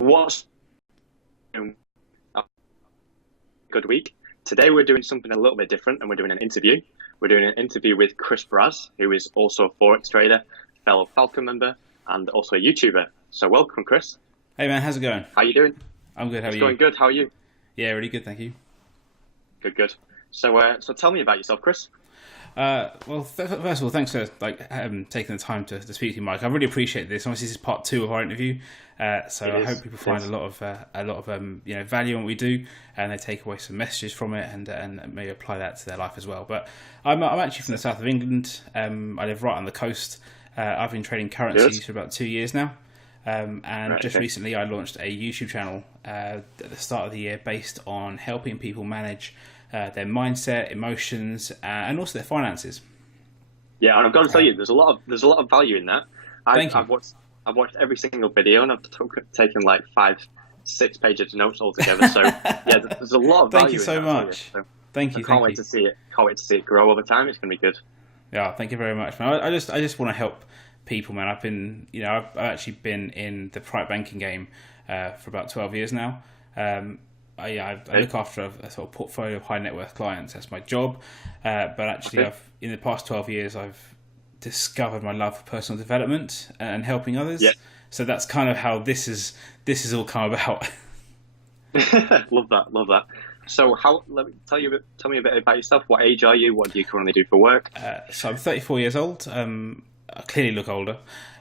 What's a good week? Today we're doing something a little bit different and we're doing an interview. We're doing an interview with Chris Braz, who is also a Forex trader, fellow Falcon member, and also a YouTuber. So welcome, Chris. Hey man, how's it going? How you doing? I'm good. How are It's you? going good. How are you? Yeah, really good, thank you. Good, good. So tell me about yourself, Chris. Well, first of all, thanks for taking the time to speak to you, Mike. I really appreciate this. Obviously, this is part two of our interview, so I hope people find a lot of value in what we do, and they take away some messages from it, and maybe apply that to their life as well. But I'm actually from the south of England. I live right on the coast. I've been trading currencies for about 2 years now. Recently I launched a YouTube channel at the start of the year based on helping people manage their mindset, emotions, and also their finances. Yeah, and I've got to tell you, there's a lot of value in that. I've watched every single video, and I've taken like 5-6 pages of notes altogether. So yeah, there's a lot of value. Thank you so much. Thank you. I can't wait to see it. Can't wait to see it grow over time. It's going to be good. Yeah, thank you very much, man. I just want to help people, man. I've actually been in the private banking game for about 12 years now. I look after a sort of portfolio of high net worth clients. That's my job. But actually, in the past 12 years, I've discovered my love for personal development and helping others. Yeah. So that's kind of how this is all come about. Love that. So tell me a bit about yourself. What age are you? What do you currently do for work? So I'm 34 years old. I clearly look older.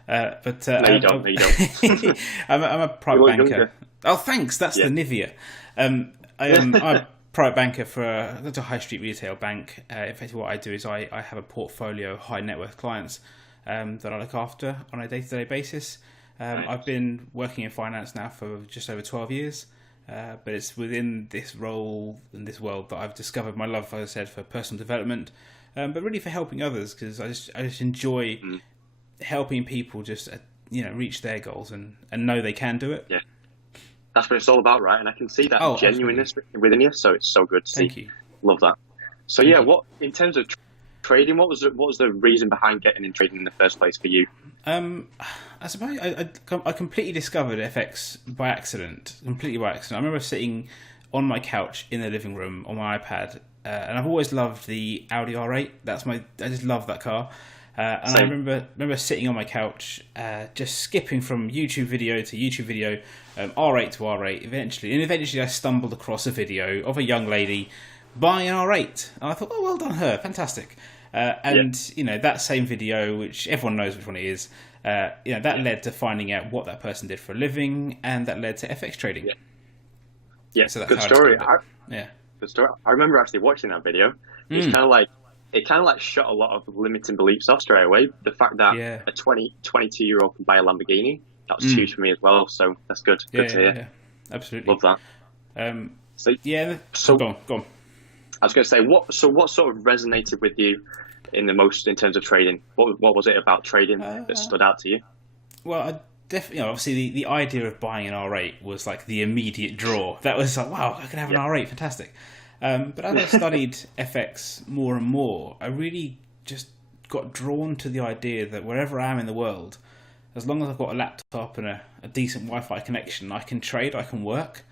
But No, you don't. I'm a private banker. Younger. Oh, thanks. That's the Nivea. I'm a private banker for a high street retail bank. Effectively, what I do is I have a portfolio of high net worth clients that I look after on a day-to-day basis. Nice. I've been working in finance now for just over 12 years. But it's within this role in this world that I've discovered my love, as I said, for personal development, but really for helping others, because I just enjoy helping people just reach their goals and know they can do it. Yeah, that's what it's all about, right? And I can see that genuineness within you, so it's so good to see. Thank you. Love that. So yeah, what in terms of trading, what was the reason behind getting in trading in the first place for you? I suppose I completely discovered FX by accident. Completely by accident. I remember sitting on my couch in the living room on my iPad, and I've always loved the Audi R8. I just love that car. And I remember sitting on my couch, just skipping from YouTube video to YouTube video, R8 to R8. Eventually, I stumbled across a video of a young lady buying an R8, and I thought, "Oh, well done, her! Fantastic!" That same video, which everyone knows which one it is, that led to finding out what that person did for a living, and that led to FX trading. Yeah, so good story. Good story. I remember actually watching that video. It's kind of like shut a lot of limiting beliefs off straight away. The fact that a 22-year-old can buy a Lamborghini, that was huge for me as well. So that's good. Good to hear. Yeah, absolutely. Love that. So go on. I was going to say, what sort of resonated with you in terms of trading? What was it about trading that stood out to you? Well, I definitely, obviously the idea of buying an R8 was like the immediate draw. That was like, wow, I can have an R8, fantastic. But as I studied FX more and more, I really just got drawn to the idea that wherever I am in the world, as long as I've got a laptop and a decent Wi-Fi connection, I can trade, I can work.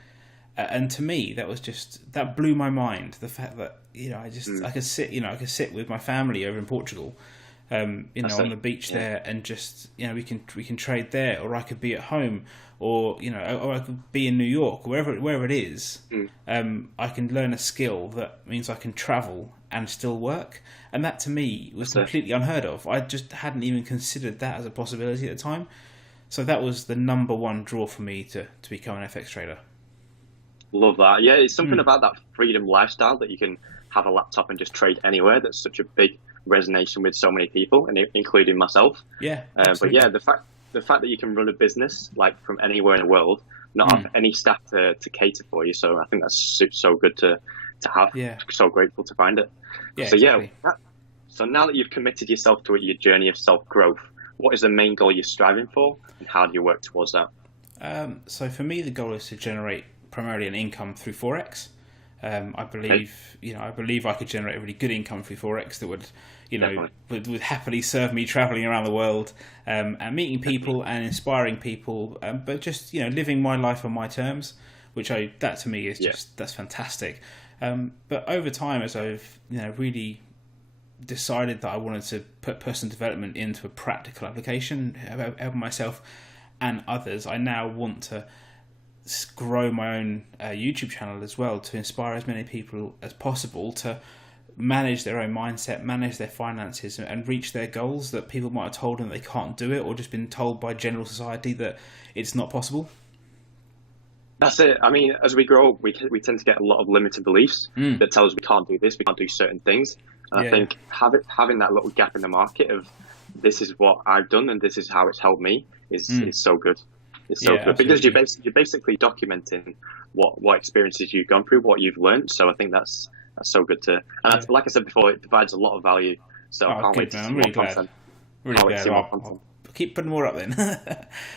And to me, that blew my mind. The fact that I could sit with my family over in Portugal, on the beach there, and just we can trade there, or I could be at home, or I could be in New York, wherever it is. I can learn a skill that means I can travel and still work, and that to me was completely unheard of. I just hadn't even considered that as a possibility at the time. So that was the number one draw for me to become an FX trader. Love that. Yeah, it's something about that freedom lifestyle that you can have a laptop and just trade anywhere. That's such a big resonation with so many people, and including myself. Yeah. But yeah, the fact that you can run a business like from anywhere in the world, not have any staff to cater for you. So I think that's so good to have. Yeah. So grateful to find it. Yeah. So exactly. So now that you've committed yourself to your journey of self-growth, what is the main goal you're striving for, and how do you work towards that? So for me, the goal is to generate primarily an income through Forex. I believe, I believe I could generate a really good income through Forex that would, would happily serve me traveling around the world, and meeting people and inspiring people, but just, living my life on my terms, which that to me is that's fantastic. But over time, as I've, really decided that I wanted to put personal development into a practical application, help myself and others, I now want to grow my own YouTube channel as well, to inspire as many people as possible to manage their own mindset, manage their finances, and reach their goals that people might have told them they can't do it, or just been told by general society that it's not possible. That's it. I mean, as we grow up, we tend to get a lot of limited beliefs that tell us we can't do this, we can't do certain things. And I think having that little gap in the market of this is what I've done and this is how it's helped me is so good. It's so good, because you're basically documenting what experiences you've gone through, what you've learned. So I think that's so good to, and like I said before, it provides a lot of value. So I can't wait to see more content. Really glad. I'll keep putting more up then.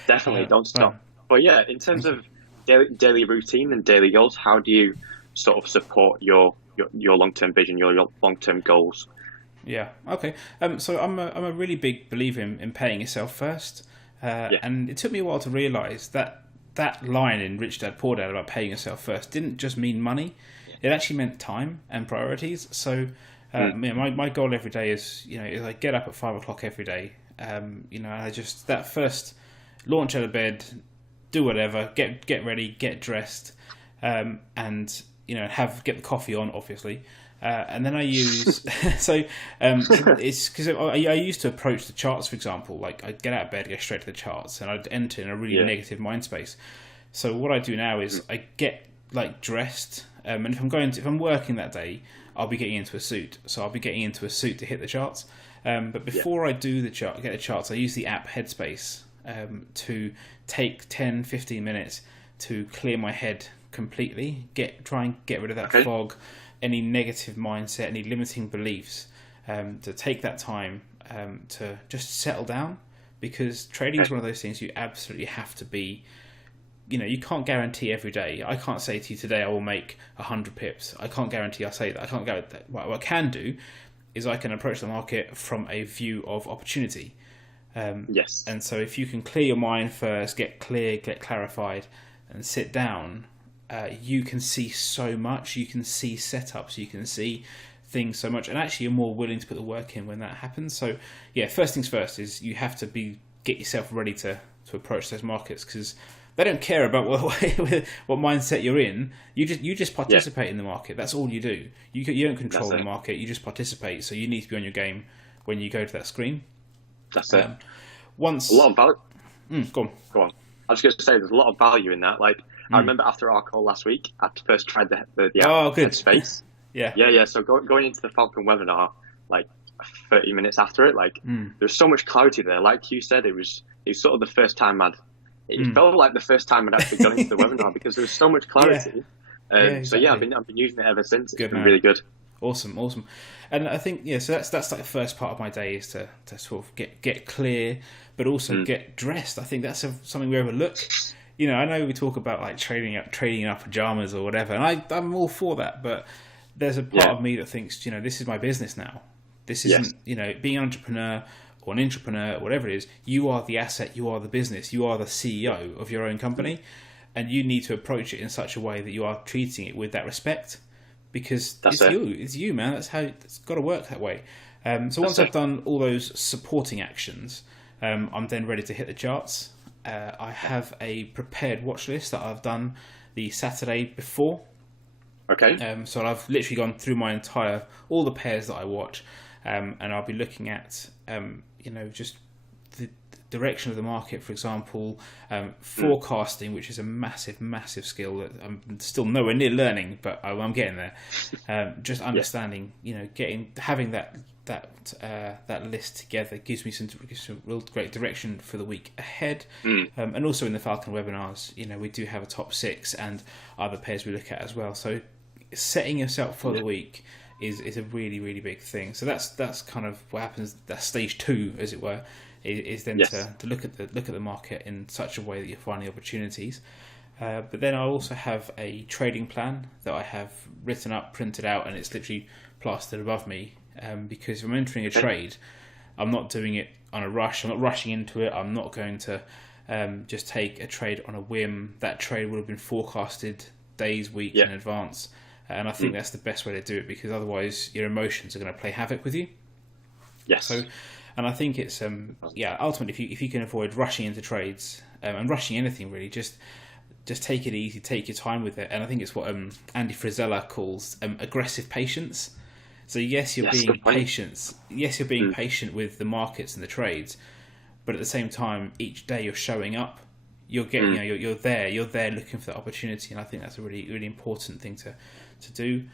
Definitely, don't stop. But yeah, in terms of daily routine and daily goals, how do you sort of support your long-term vision, your long-term goals? Yeah. Okay. So I'm a really big believer in paying yourself first. And it took me a while to realise that line in Rich Dad Poor Dad about paying yourself first didn't just mean money. It actually meant time and priorities. So my goal every day is I get up at 5 o'clock every day. I just, that first launch out of bed, do whatever, get ready, get dressed, and get the coffee on, obviously. And then I use it's because I used to approach the charts, for example. Like, I'd get out of bed, go straight to the charts, and I'd enter in a really negative mind space. So what I do now is I get dressed, and if I'm working that day, I'll be getting into a suit. So I'll be getting into a suit to hit the charts. But before I do get the charts, I use the app Headspace to take 10-15 minutes to clear my head completely, try and get rid of that fog, any negative mindset, any limiting beliefs, to take that time to just settle down, because trading is one of those things you absolutely have to be, you can't guarantee every day. I can't say to you today I will make 100 pips. I can't guarantee I say that. I can't go that. What I can do is I can approach the market from a view of opportunity. And so if you can clear your mind first, get clarified, and sit down, you can see so much. You can see setups, you can see things so much, and actually you're more willing to put the work in when that happens. So first things first is you have to get yourself ready to approach those markets, because they don't care about what mindset you're in. You just participate in the market. That's all you do. You don't control the market. You just participate. So you need to be on your game when you go to that screen. That's it. Once a lot of value. Go on. I was going to say there's a lot of value in that. Like, I remember after our call last week, I first tried the Headspace. Yeah. So going into the Falcon webinar, like 30 minutes after it, there's so much clarity there. Like you said, it was sort of the first time it felt like the first time I'd actually gone into the webinar, because there was so much clarity. Exactly. So I've been using it ever since. It's been really good. Awesome. And I think so that's like the first part of my day, is to sort of get clear, but also get dressed. I think that's something we overlook. I know we talk about like trading in our pajamas or whatever, and I'm all for that, but there's a part of me that thinks, this is my business now. This isn't, being an entrepreneur or an intrapreneur, whatever it is, you are the asset, you are the business, you are the CEO of your own company, and you need to approach it in such a way that you are treating it with that respect, because it's you, man. That's how it's got to work that way. So once I've done all those supporting actions, I'm then ready to hit the charts. I have a prepared watch list that I've done the Saturday before. Okay. So I've literally gone through all the pairs that I watch, and I'll be looking at, just the direction of the market, for example, forecasting, which is a massive, massive skill that I'm still nowhere near learning, but I'm getting there. Just understanding, having that list together gives me some real great direction for the week ahead. And also in the Falcon webinars, we do have a top 6 and other pairs we look at as well. So setting yourself for the week is a really, really big thing. So that's kind of what happens. That's stage 2, as it were, is then to look at the market in such a way that you're finding opportunities. But then I also have a trading plan that I have written up, printed out, and it's literally plastered above me. Because if I'm entering a trade, I'm not doing it on a rush. I'm not rushing into it. I'm not going to just take a trade on a whim. That trade would have been forecasted days, weeks in advance. And I think that's the best way to do it, because otherwise your emotions are going to play havoc with you. Yes. So, and I think it's ultimately if you can avoid rushing into trades and rushing anything really, just take it easy, take your time with it. And I think it's what Andy Frisella calls aggressive patience. So yes, you're being patient. Yes, you're being patient with the markets and the trades, but at the same time, each day you're showing up. You're getting, you're there looking for that opportunity, and I think that's a really, really important thing to do.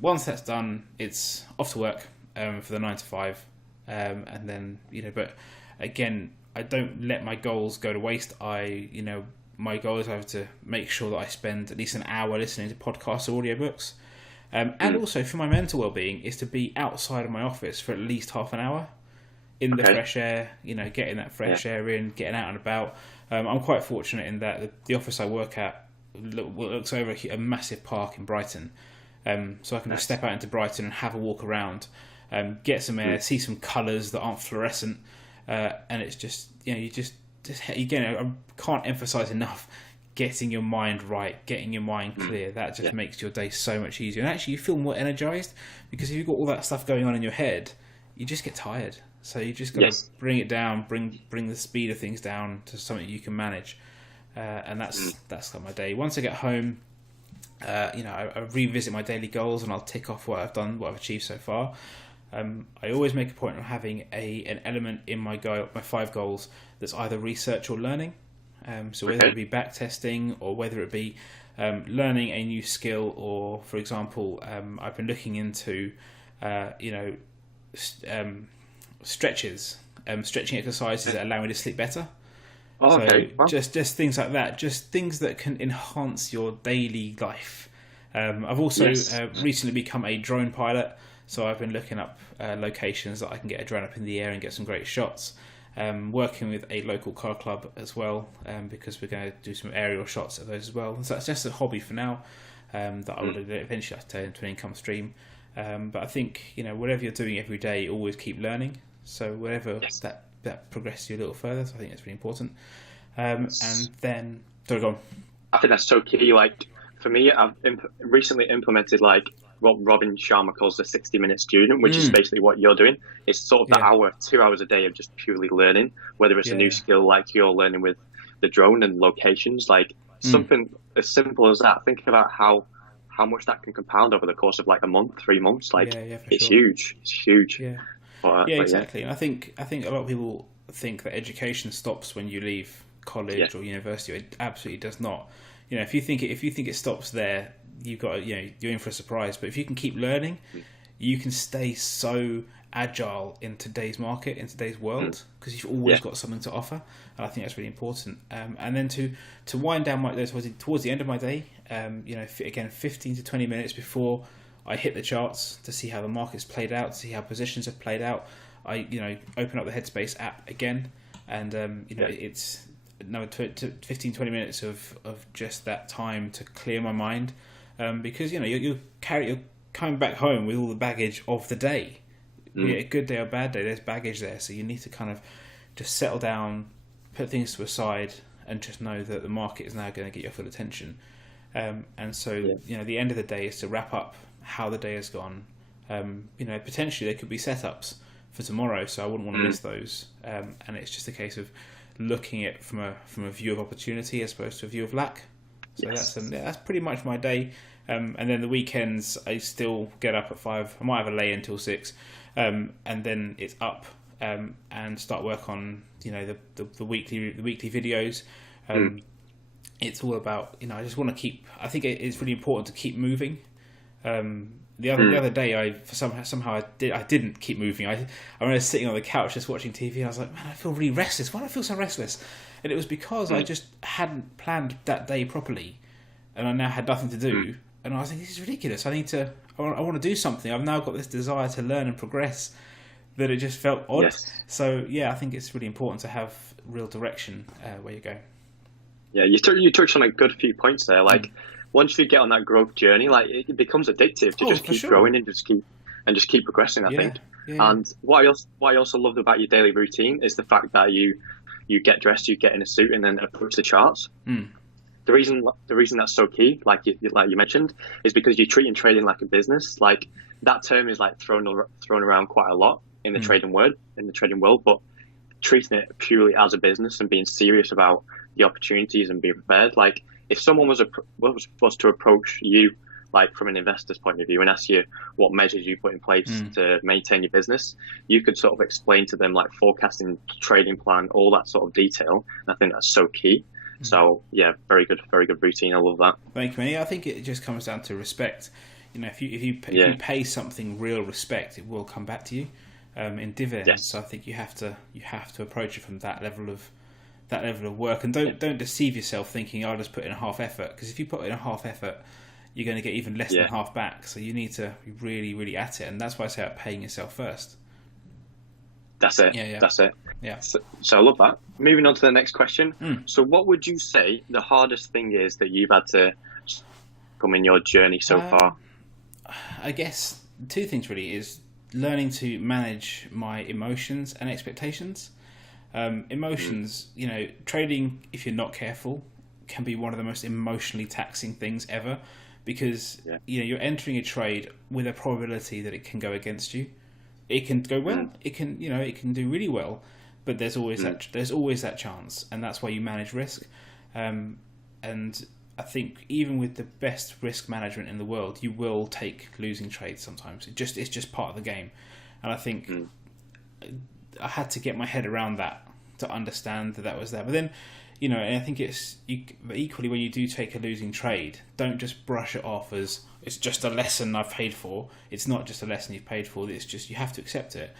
Once that's done, it's off to work for the 9 to 5, and then But again, I don't let my goals go to waste. My goal is I have to make sure that I spend at least an hour listening to podcasts or audiobooks. And also for my mental well-being is to be outside of my office for at least half an hour in the fresh air, getting that fresh air in, getting out and about. I'm quite fortunate in that the office I work at looks over a massive park in Brighton. So I can just step out into Brighton and have a walk around, get some air, see some colours that aren't fluorescent. And it's just, again, I can't emphasise enough getting your mind right, getting your mind clear. That just makes your day so much easier. And actually you feel more energised, because if you've got all that stuff going on in your head, you just get tired. So you just got to bring it down, bring the speed of things down to something you can manage. And that's like my day. Once I get home, I revisit my daily goals and I'll tick off what I've done, what I've achieved so far. I always make a point of having an element in my 5 goals that's either research or learning. So whether it be back testing or whether it be learning a new skill, or for example, I've been looking into stretching exercises that allow me to sleep better. Just things like that, just things that can enhance your daily life. I've also recently become a drone pilot, so I've been looking up locations that I can get a drone up in the air and get some great shots. Working with a local car club as well, because we're going to do some aerial shots of those as well. So that's just a hobby for now, that I would eventually have to turn into an income stream. But I think whatever you're doing every day, always keep learning. So whatever that progresses you a little further. So I think that's really important. And then, sorry, go on. I think that's so key. Like for me, I've recently implemented what Robin Sharma calls the 60-minute student, which is basically what you're doing. It's sort of the 2 hours a day of just purely learning, whether it's a new skill like you're learning with the drone and locations, something as simple as that. Think about how much that can compound over the course of a month, 3 months. It's huge. It's huge. Yeah. But exactly. And I think a lot of people think that education stops when you leave college or university. It absolutely does not. If you think it stops there, you're in for a surprise. But if you can keep learning, you can stay so agile in today's market, in today's world, because you've always got something to offer. And I think that's really important. And then to wind down towards the end of my day, again, 15 to 20 minutes before I hit the charts to see how the market's played out, to see how positions have played out, I open up the Headspace app again, and it's 15-20 minutes of just that time to clear my mind, because you're coming back home with all the baggage of the day. A good day or bad day, there's baggage there, so you need to kind of just settle down, put things to a side, and just know that the market is now going to get your full attention. And so the end of the day is to wrap up how the day has gone. Potentially there could be setups for tomorrow, so I wouldn't want to miss those. And it's just a case of looking at it from a view of opportunity as opposed to a view of lack. So that's pretty much my day. And then the weekends I still get up at 5. I might have a lay until 6, and then it's up and start work on the weekly videos. It's all about I just want to keep. I think it's really important to keep moving. The other day, I didn't keep moving. I remember sitting on the couch just watching TV, and I was like, man, I feel really restless. Why do I feel so restless? And it was because I just hadn't planned that day properly, and I now had nothing to do. And I was thinking, this is ridiculous. I want to do something. I've now got this desire to learn and progress, that it just felt odd. So I think it's really important to have real direction where you go. Yeah, you touched on a good few points there. Like once you get on that growth journey, like it becomes addictive to just keep growing and just keep progressing. I think. And what I also loved about your daily routine is the fact that you get dressed, you get in a suit, and then approach the charts. The reason that's so key, like you mentioned, is because you're treating trading like a business. Like that term is like thrown around quite a lot in the trading world, but treating it purely as a business and being serious about the opportunities and being prepared. Like if someone was to approach you, like from an investor's point of view, and ask you what measures you put in place to maintain your business, you could sort of explain to them like forecasting, trading plan, all that sort of detail. And I think that's so key. So yeah, very good routine. I love that. Thank you, man. I think it just comes down to respect. You know, if you pay something real respect, it will come back to you in dividends. Yes. So I think you have to approach it from that level of work, and don't deceive yourself thinking I'll just put in a half effort, because if you put in a half effort, you're going to get even less than half back. So you need to be really, really at it, and that's why I say about paying yourself first. That's it. That's it. Yeah. So I love that. Moving on to the next question. So what would you say the hardest thing is that you've had to come in your journey so far? I guess two things really is learning to manage my emotions and expectations. Emotions, you know, trading, if you're not careful, can be one of the most emotionally taxing things ever, because you know, you're entering a trade with a probability that it can go against you. It can go well. It can do really well, but there's always that chance, and that's why you manage risk. And I think even with the best risk management in the world, you will take losing trades sometimes. It's just part of the game, and I think I had to get my head around that to understand that was there. But then, you know, and I think equally when you do take a losing trade, don't just brush it off as it's just a lesson I've paid for. It's not just a lesson you've paid for. It's just you have to accept it.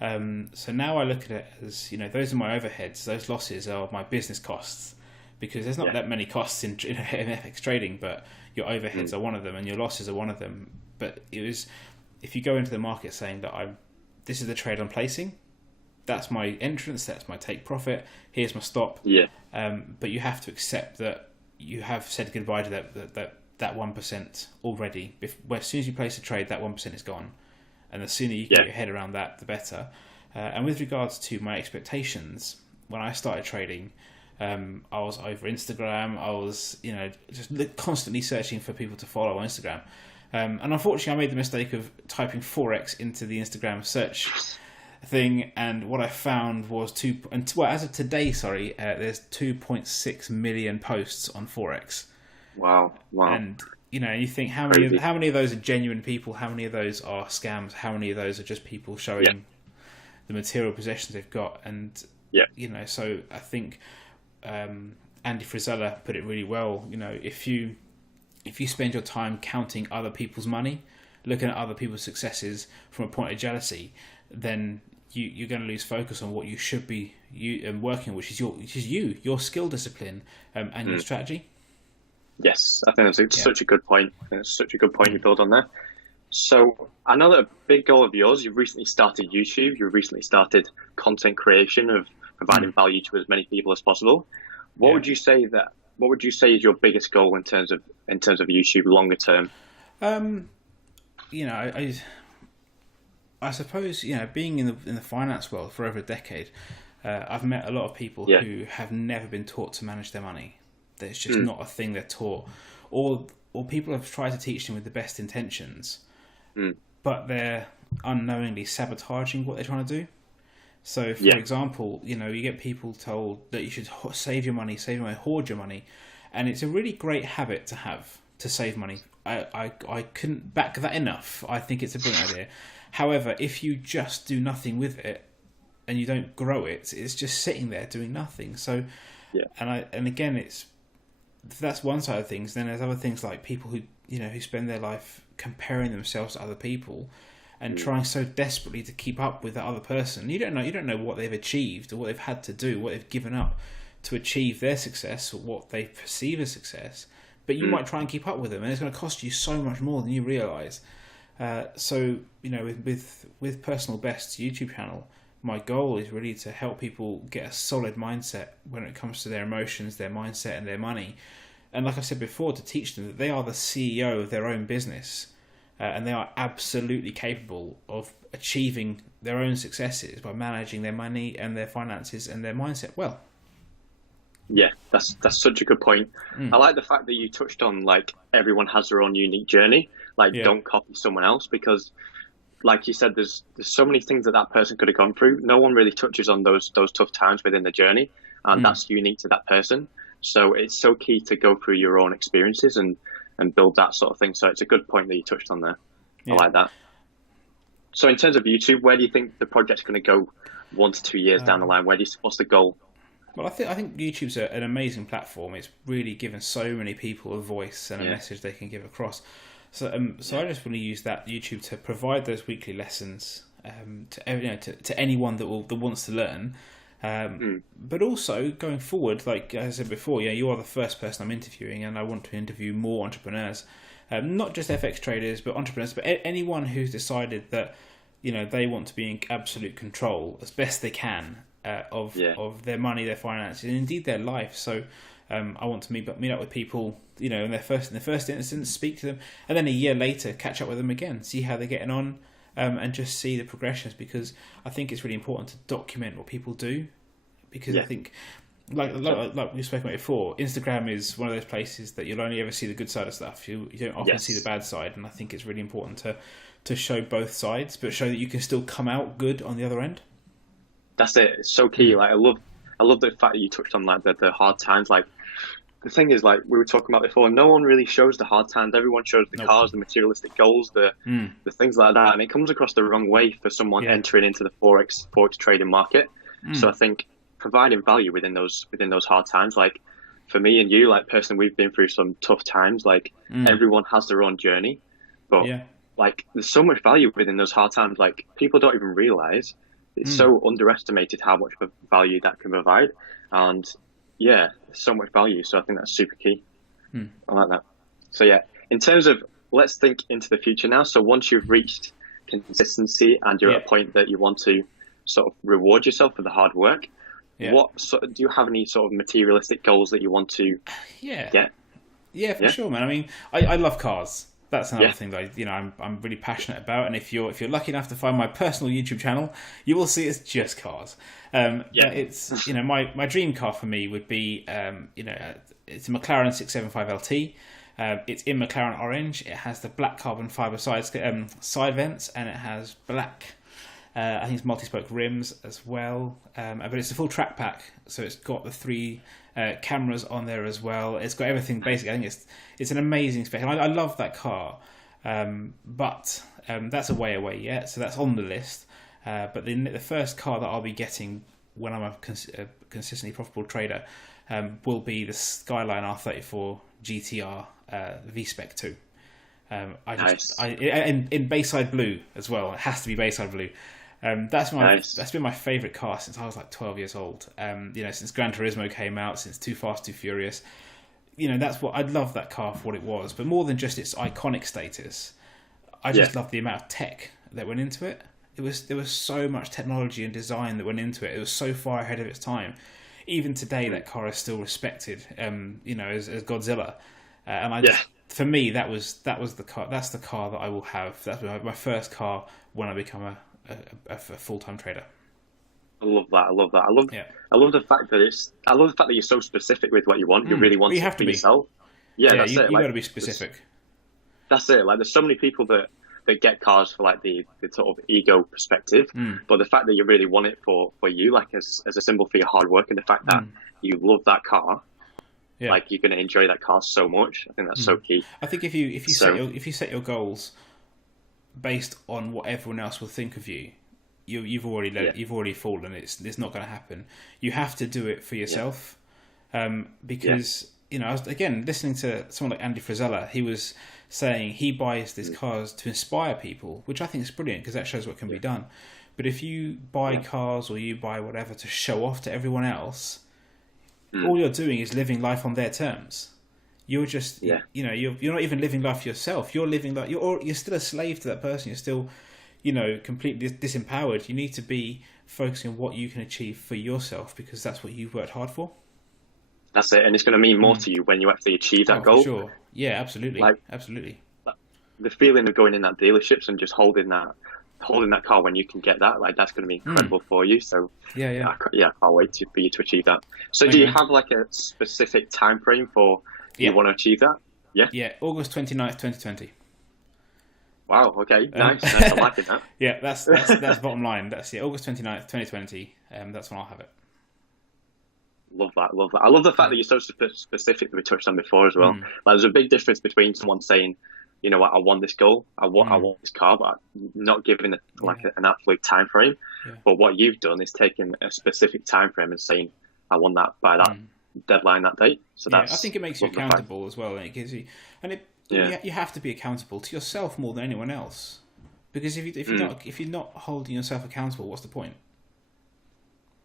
So now I look at it as, you know, those are my overheads. Those losses are my business costs, because there's not that many costs in FX trading, but your overheads are one of them and your losses are one of them. But it was, if you go into the market saying that this is the trade I'm placing, that's my entrance, that's my take profit, here's my stop. But you have to accept that you have said goodbye to that 1% already. As soon as you place a trade, that 1% is gone. And the sooner you get your head around that, the better. And with regards to my expectations, when I started trading, I was over Instagram. I was, you know, just constantly searching for people to follow on Instagram. And unfortunately, I made the mistake of typing Forex into the Instagram search thing, and what I found was as of today, there's 2.6 million posts on Forex. Wow. And you know, you think how many of those are genuine people, how many of those are scams, how many of those are just people showing the material possessions they've got. And you know, so I think Andy Frisella put it really well. You know, if you spend your time counting other people's money, looking at other people's successes from a point of jealousy, then you're going to lose focus on what you should be working, which is your skill discipline and your strategy. Yes, I think that's such a good point. It's such a good point you build on there. So I know that a big goal of yours, you've recently started YouTube, you've recently started content creation of providing value to as many people as possible. What would you say is your biggest goal in terms of YouTube longer term? You know, I suppose, you know, being in the finance world for over a decade, I've met a lot of people who have never been taught to manage their money. It's just not a thing they're taught, or people have tried to teach them with the best intentions, but they're unknowingly sabotaging what they're trying to do. So, for example, you know, you get people told that you should save your money, hoard your money, and it's a really great habit to have, to save money. I couldn't back that enough. I think it's a brilliant idea. However, if you just do nothing with it and you don't grow it, it's just sitting there doing nothing. So, and again, that's one side of things. Then there's other things like people who spend their life comparing themselves to other people and trying so desperately to keep up with that other person. You don't know what they've achieved or what they've had to do, what they've given up to achieve their success or what they perceive as success. But you might try and keep up with them, and it's going to cost you so much more than you realise. So, you know, with Personal Best's YouTube channel, my goal is really to help people get a solid mindset when it comes to their emotions, their mindset, and their money. And like I said before, to teach them that they are the CEO of their own business, and they are absolutely capable of achieving their own successes by managing their money and their finances and their mindset well. Yeah, that's such a good point. I like the fact that you touched on, like, everyone has their own unique journey. Like, don't copy someone else, because, like you said, there's so many things that person could have gone through. No one really touches on those tough times within the journey, and that's unique to that person. So it's so key to go through your own experiences and build that sort of thing. So it's a good point that you touched on there. Yeah. I like that. So in terms of YouTube, where do you think the project's going to go 1 to 2 years down the line? What's the goal? Well, I think YouTube's an amazing platform. It's really given so many people a voice and a message they can give across. So I just want to use that YouTube to provide those weekly lessons to anyone that wants to learn. But also going forward, like I said before, you are the first person I'm interviewing, and I want to interview more entrepreneurs, not just FX traders, but entrepreneurs, but anyone who's decided that they want to be in absolute control as best they can of their money, their finances, and indeed their life. So I want to meet up with people, in the first instance, speak to them, and then a year later catch up with them again, see how they're getting on, and just see the progressions, because I think it's really important to document what people do, because I think, like we've spoken about before, Instagram is one of those places that you'll only ever see the good side of stuff. You don't often see the bad side, and I think it's really important to show both sides, but show that you can still come out good on the other end. That's it. It's so key. Like, I love the fact that you touched on, like, the hard times. Like, the thing is, like we were talking about before, no one really shows the hard times. Everyone shows the cars, the materialistic goals, the things like that, and it comes across the wrong way for someone entering into the Forex trading market. So I think providing value within those hard times, like for me and you, like personally, we've been through some tough times. Like everyone has their own journey, but like there's so much value within those hard times. Like people don't even realize. It's so underestimated how much value that can provide, and so much value. So I think that's super key. I like that. So in terms of, let's think into the future now. So once you've reached consistency and you're at a point that you want to sort of reward yourself for the hard work, do you have any sort of materialistic goals that you want to get? Yeah, for sure, man. I mean, I love cars. That's another thing that I'm really passionate about. And if you're lucky enough to find my personal YouTube channel, you will see it's just cars. But it's my dream car for me would be it's a McLaren 675 LT. It's in McLaren orange. It has the black carbon fiber side vents, and it has black. I think it's multi-spoke rims as well. But it's a full track pack, so it's got the 3 cameras on there as well. It's got everything basically. I think it's an amazing spec, and I love that car. But that's a way away yet, so that's on the list. But the first car that I'll be getting when I'm a consistently profitable trader will be the Skyline R34 GTR V-Spec 2. In Bayside Blue as well. It has to be Bayside Blue. That's been my favourite car since I was like 12 years old. Since Gran Turismo came out, since Too Fast, Too Furious. That's what I'd love that car for what it was. But more than just its iconic status, I just love the amount of tech that went into it. There was so much technology and design that went into it. It was so far ahead of its time. Even today, that car is still respected. As Godzilla. For me, that was the car. That's the car that I will have. That's my first car when I become a full-time trader. I love that. I love the fact that you're so specific with what you want. You really want it for yourself. That's it. You got to be specific. That's it. Like, there's so many people that get cars for like the sort of ego perspective, but the fact that you really want it for you, like as a symbol for your hard work, and the fact that you love that car. Like, you're going to enjoy that car so much. I think that's so key. I think if you set your goals based on what everyone else will think of you, you've already fallen. It's not going to happen. You have to do it for yourself, because I was again listening to someone like Andy Frisella. He was saying he buys these cars to inspire people, which I think is brilliant because that shows what can be done. But if you buy cars or you buy whatever to show off to everyone else, all you're doing is living life on their terms. You're just, you're not even living life for yourself. You're living like you're still a slave to that person. You're still, completely disempowered. You need to be focusing on what you can achieve for yourself, because that's what you've worked hard for. That's it, and it's going to mean more to you when you actually achieve that goal. For sure. Yeah, absolutely. Absolutely. The feeling of going in that dealerships and just holding that car when you can get that, like, that's going to be incredible for you. So I can't wait for you to achieve that. So do you have like a specific time frame for you want to achieve that? Yeah, August 29th, 2020. Wow, okay, nice. I'm liking that. Yeah, that's bottom line. That's August 29th, 2020. That's when I'll have it. Love that. I love the fact that you're so specific that we touched on before as well. Like, there's a big difference between someone saying, you know what, I want this goal, I want this car, but not giving an absolute time frame. Yeah. But what you've done is taken a specific time frame and saying, I want that by that deadline, that date. So I think it makes you accountable as well, and it gives you, you have to be accountable to yourself more than anyone else, because if you're not holding yourself accountable, what's the point?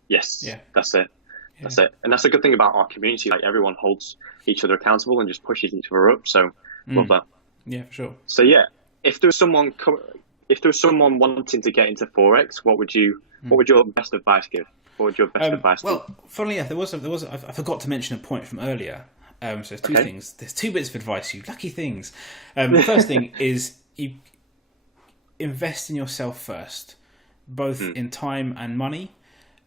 Yes. Yeah. That's it. That's it. And that's a good thing about our community. Like, everyone holds each other accountable and just pushes each other up. So love that. Yeah, for sure. So if there was someone wanting to get into Forex, what would your best advice give? What would your best advice be? Well, funnily enough, there was I forgot to mention a point from earlier. So there's two things. There's two bits of advice, you lucky things. The first thing is you invest in yourself first, both in time and money.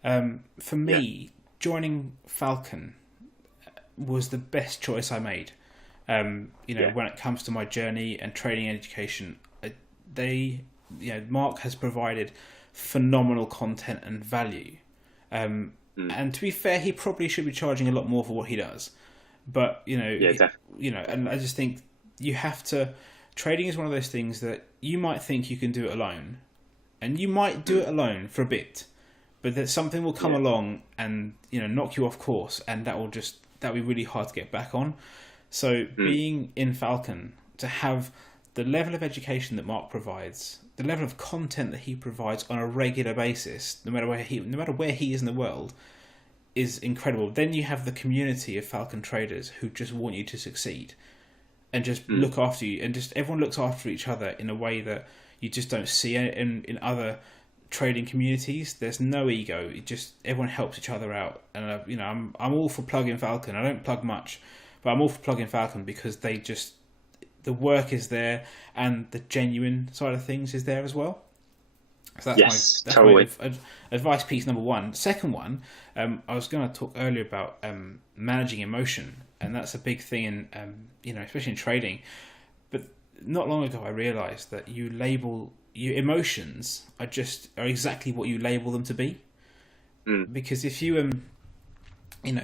For me, joining Falcon was the best choice I made. When it comes to my journey and training and education, Mark has provided phenomenal content and value. And to be fair, he probably should be charging a lot more for what he does. But and I just think you have to. Trading is one of those things that you might think you can do it alone, and you might do it alone for a bit, but that something will come along and knock you off course, and that'll be really hard to get back on. So being in Falcon, to have the level of education that Mark provides, the level of content that he provides on a regular basis, no matter where he is in the world, is incredible. Then you have the community of Falcon traders who just want you to succeed and just look after you, and just everyone looks after each other in a way that you just don't see in other trading communities. There's no ego. Everyone helps each other out, and I'm all for plugging Falcon. I don't plug much, but I'm all for plugging Falcon because the work is there and the genuine side of things is there as well. So that's totally. My advice piece number one. Second one, I was going to talk earlier about managing emotion, and that's a big thing in especially in trading. But not long ago, I realised that your emotions are exactly what you label them to be. Because if you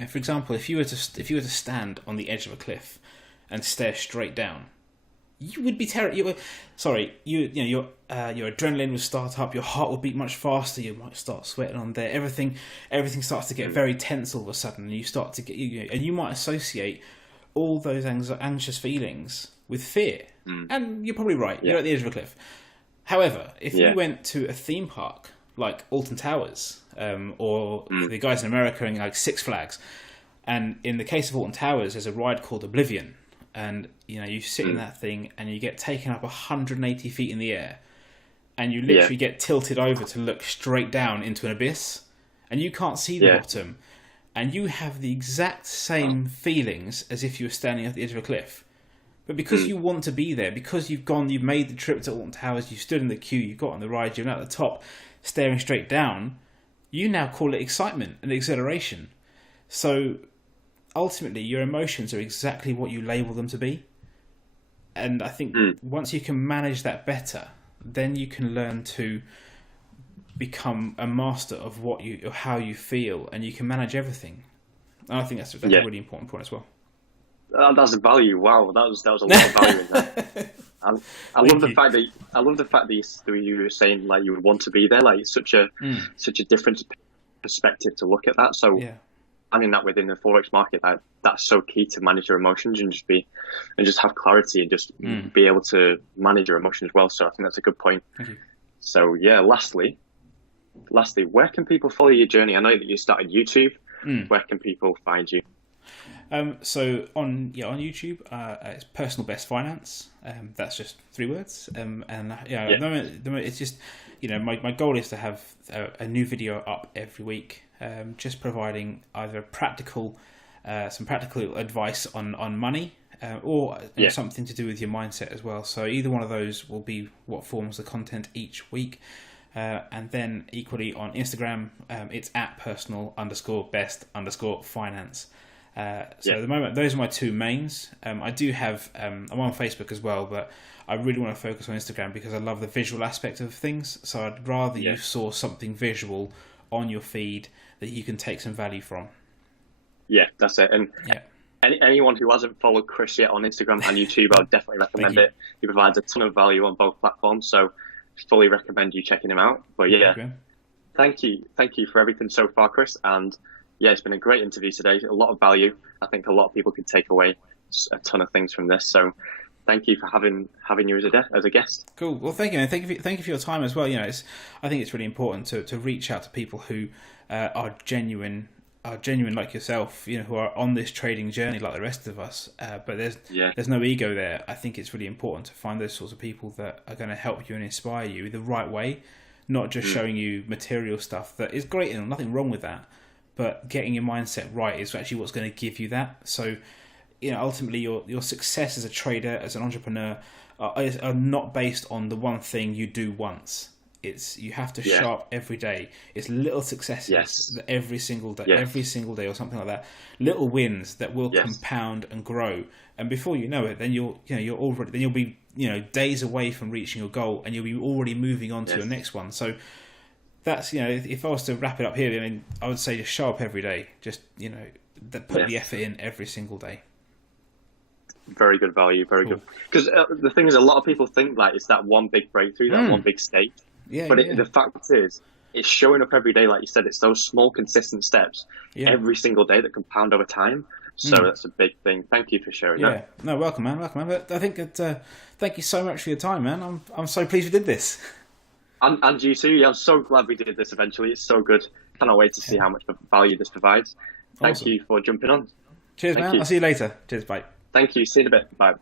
for example, if you were to stand on the edge of a cliff and stare straight down, you would be terrible. Your adrenaline would start up. Your heart would beat much faster. You might start sweating on there. Everything starts to get very tense all of a sudden, and you start to get and you might associate all those anxious feelings with fear. And you're probably right. You're at the edge of a cliff. However, if you went to a theme park like Alton Towers, or the guys in America in like Six Flags, and in the case of Alton Towers, there's a ride called Oblivion. And you sit in that thing and you get taken up 180 feet in the air, and you literally get tilted over to look straight down into an abyss, and you can't see the bottom, and you have the exact same feelings as if you were standing at the edge of a cliff. But because you want to be there, because you've made the trip to Alton Towers, you stood in the queue, you got on the ride, you're now at the top, staring straight down, you now call it excitement and exhilaration. So ultimately, your emotions are exactly what you label them to be. And I think once you can manage that better, then you can learn to become a master of how you feel, and you can manage everything. And I think that's a really important point as well. That's a value. Wow, that was a lot of value in that. I love the fact that you were saying like you would want to be there. Like, it's such a different perspective to look at that. So. Yeah. I mean that within the Forex market, that's so key to manage your emotions and just have clarity and just be able to manage your emotions well. So I think that's a good point. Thank you. So lastly, where can people follow your journey? I know that you started YouTube. Where can people find you? So on YouTube, it's Personal Best Finance. That's just 3 words. And at the moment, it's just, my goal is to have a new video up every week, just providing either some practical advice on money, or something to do with your mindset as well. So either one of those will be what forms the content each week. And then equally on Instagram, it's at personal_best_finance. So at the moment, those are my 2 mains. I do have, I'm on Facebook as well, but I really want to focus on Instagram because I love the visual aspect of things. So I'd rather you saw something visual on your feed that you can take some value from. Yeah, that's it. And anyone who hasn't followed Chris yet on Instagram and YouTube, I would definitely recommend it. He provides a ton of value on both platforms, so fully recommend you checking him out. But thank you for everything so far, Chris. And it's been a great interview today. A lot of value. I think a lot of people can take away a ton of things from this. So thank you for having you as a guest. Cool. Well, thank you, and thank you for your time as well. I think it's really important to reach out to people who are genuine like yourself, who are on this trading journey like the rest of us. But there's no ego there. I think it's really important to find those sorts of people that are going to help you and inspire you the right way, not just showing you material stuff that is great and nothing wrong with that, but getting your mindset right is actually what's going to give you that. So, ultimately your success as a trader, as an entrepreneur, are not based on the one thing you do once. You have to show up every day. It's little successes every single day, or something like that. Little wins that will compound and grow. And before you know it, then you'll be days away from reaching your goal, and you'll be already moving on to your next one. So that's if I was to wrap it up here, I would say just show up every day. Just put the effort in every single day. Very good value, very good. Because the thing is, a lot of people think like it's that one big breakthrough, that one big stake. The fact is, it's showing up every day, like you said. It's those small, consistent steps every single day that compound over time. So that's a big thing. Thank you for sharing that. No, welcome, man. But I think that thank you so much for your time, man. I'm so pleased we did this. And you too. I'm so glad we did this eventually. It's so good. Cannot wait to see how much value this provides. Thank you for jumping on. Cheers, man. I'll see you later. Cheers, bye. Thank you. See you in a bit. Bye.